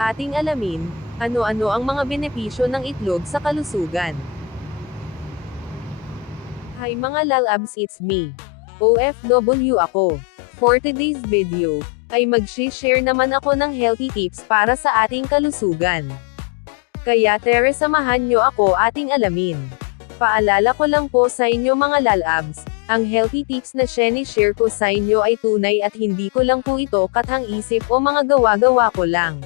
Ating alamin, ano-ano ang mga benepisyo ng itlog sa kalusugan. Hi mga lalabs it's me. OFW ako. For today's video, ay mag-share naman ako ng healthy tips para sa ating kalusugan. Kaya tere samahan nyo ako ating alamin. Paalala ko lang po sa inyo mga lalabs, ang healthy tips na share ko sa inyo ay tunay at hindi ko lang po ito kathang isip o mga gawa-gawa ko lang.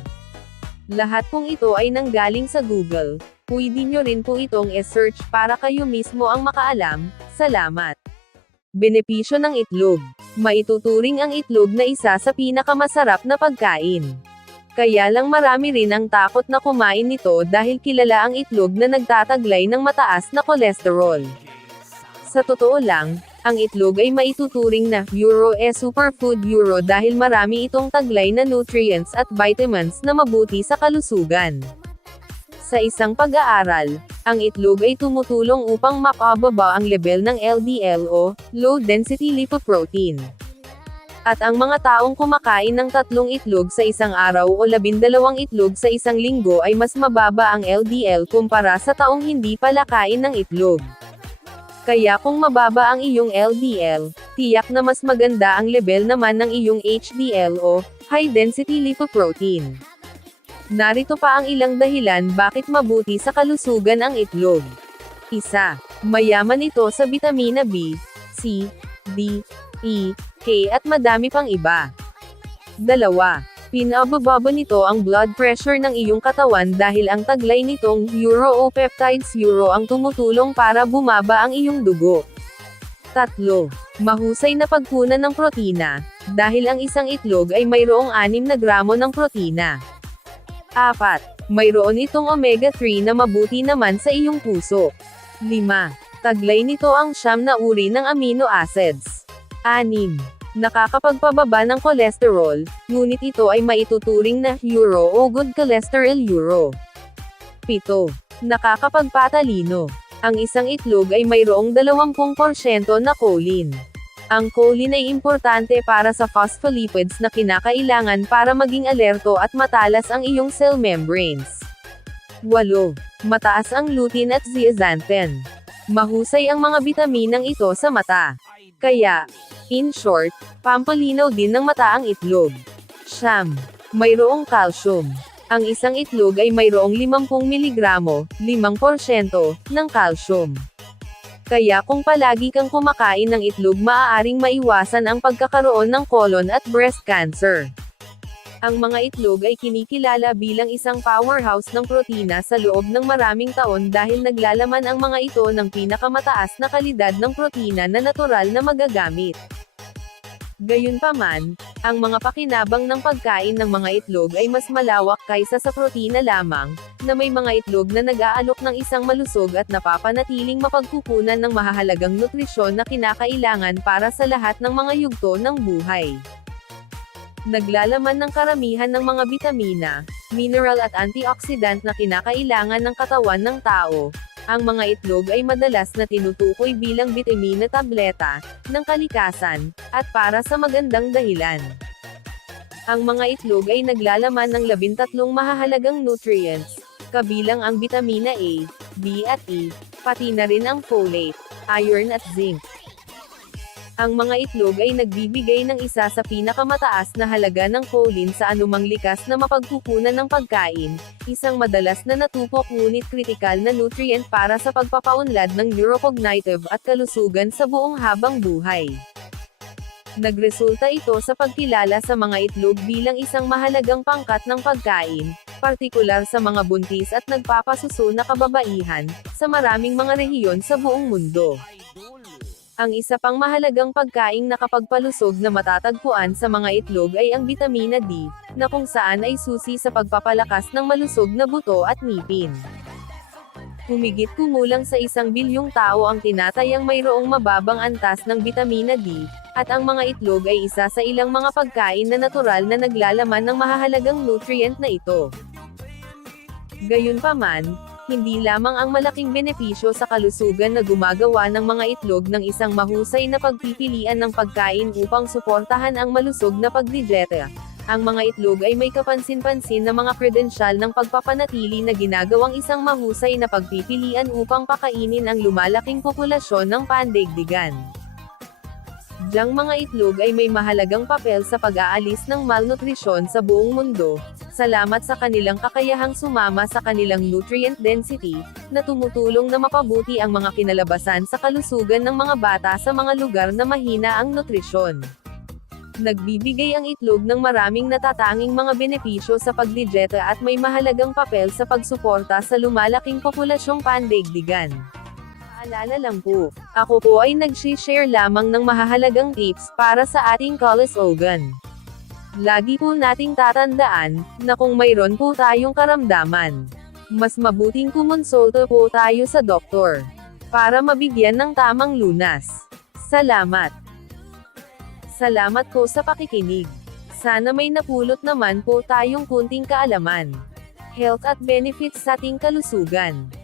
Lahat pong ito ay nanggaling sa Google. Pwede nyo rin po itong e-search para kayo mismo ang makaalam. Salamat. Benepisyo ng itlog. Maituturing ang itlog na isa sa pinakamasarap na pagkain. Kaya lang marami rin ang takot na kumain nito dahil kilala ang itlog na nagtataglay ng mataas na kolesterol. Sa totoo lang, ang itlog ay maituturing na Euro e superfood Euro dahil marami itong taglay na nutrients at vitamins na mabuti sa kalusugan. Sa isang pag-aaral, ang itlog ay tumutulong upang mapababa ang level ng LDL o low density lipoprotein. At ang mga taong kumakain ng tatlong itlog sa isang araw o labindalawang itlog sa isang linggo ay mas mababa ang LDL kumpara sa taong hindi pala kain ng itlog. Kaya kung mababa ang iyong LDL, tiyak na mas maganda ang level naman ng iyong HDL o high density lipoprotein. Narito pa ang ilang dahilan bakit mabuti sa kalusugan ang itlog. Isa, mayaman ito sa bitamina B, C, D, E, K at madami pang iba. Dalawa, pinabababa nito ang blood pressure ng iyong katawan dahil ang taglay nitong euro o peptides euro ang tumutulong para bumaba ang iyong dugo. Tatlo, mahusay na pagkunan ng protina, dahil ang isang itlog ay mayroong 6 na gramo ng protina. Apat, mayroon itong omega-3 na mabuti naman sa iyong puso. 5. Taglay nito ang siyam na uri ng amino acids. 6. Nakakapagpababa ng kolesterol, ngunit ito ay maituturing na euro o good cholesterol euro. 7. Nakakapagpatalino. Ang isang itlog ay mayroong 20% na choline. Ang choline ay importante para sa phospholipids na kinakailangan para maging alerto at matalas ang iyong cell membranes. 8. Mataas ang lutein at zeaxanthin. Mahusay ang mga bitaminang ito sa mata. Kaya, in short, pampalinaw din ng mata ang itlog. Siyam. Mayroong calcium. Ang isang itlog ay mayroong 50 mg, 5% ng calcium. Kaya kung palagi kang kumakain ng itlog maaaring maiwasan ang pagkakaroon ng colon at breast cancer. Ang mga itlog ay kinikilala bilang isang powerhouse ng protina sa loob ng maraming taon dahil naglalaman ang mga ito ng pinakamataas na kalidad ng protina na natural na magagamit. Gayunpaman, ang mga pakinabang ng pagkain ng mga itlog ay mas malawak kaysa sa protina lamang, na may mga itlog na nag-aalok ng isang malusog at napapanatiling mapagkukunan ng mahahalagang nutrisyon na kinakailangan para sa lahat ng mga yugto ng buhay. Naglalaman ng karamihan ng mga bitamina, mineral at antioxidant na kinakailangan ng katawan ng tao, ang mga itlog ay madalas na tinutukoy bilang bitamina tableta, ng kalikasan, at para sa magandang dahilan. Ang mga itlog ay naglalaman ng labintatlong mahahalagang nutrients, kabilang ang bitamina A, B at E, pati na rin ang folate, iron at zinc. Ang mga itlog ay nagbibigay ng isa sa pinakamataas na halaga ng choline sa anumang likas na mapagkukunan ng pagkain, isang madalas na natupok ngunit kritikal na nutrient para sa pagpapaunlad ng neurocognitive at kalusugan sa buong habang buhay. Nagresulta ito sa pagkilala sa mga itlog bilang isang mahalagang pangkat ng pagkain, partikular sa mga buntis at nagpapasuso na kababaihan, sa maraming mga rehiyon sa buong mundo. Ang isa pang mahalagang pagkaing nakapagpalusog na matatagpuan sa mga itlog ay ang bitamina D, na kung saan ay susi sa pagpapalakas ng malusog na buto at ngipin. Humigit kumulang sa isang bilyong tao ang tinatayang mayroong mababang antas ng bitamina D, at ang mga itlog ay isa sa ilang mga pagkain na natural na naglalaman ng mahahalagang nutrient na ito. Gayunpaman, hindi lamang ang malaking benepisyo sa kalusugan na gumagawa ng mga itlog ng isang mahusay na pagpipilian ng pagkain upang suportahan ang malusog na pagdigeta. Ang mga itlog ay may kapansin-pansin na mga kredensyal ng pagpapanatili na ginagawang isang mahusay na pagpipilian upang pakainin ang lumalaking populasyon ng pandaigdigan. Diyang mga itlog ay may mahalagang papel sa pag-aalis ng malnutrisyon sa buong mundo, salamat sa kanilang kakayahang sumama sa kanilang nutrient density, na tumutulong na mapabuti ang mga kinalabasan sa kalusugan ng mga bata sa mga lugar na mahina ang nutrisyon. Nagbibigay ang itlog ng maraming natatanging mga benepisyo sa pagdidyeta at may mahalagang papel sa pagsuporta sa lumalaking populasyong pandaigdigan. Paalala lang po, ako po ay nag-share lamang ng mahahalagang tips para sa ating kalusugan. Lagi po nating tatandaan, na kung mayroon po tayong karamdaman, mas mabuting kumonsulto po tayo sa doktor. Para mabigyan ng tamang lunas. Salamat! Salamat po sa pakikinig. Sana may napulot naman po tayong kunting kaalaman. Health at benefits sa ating kalusugan.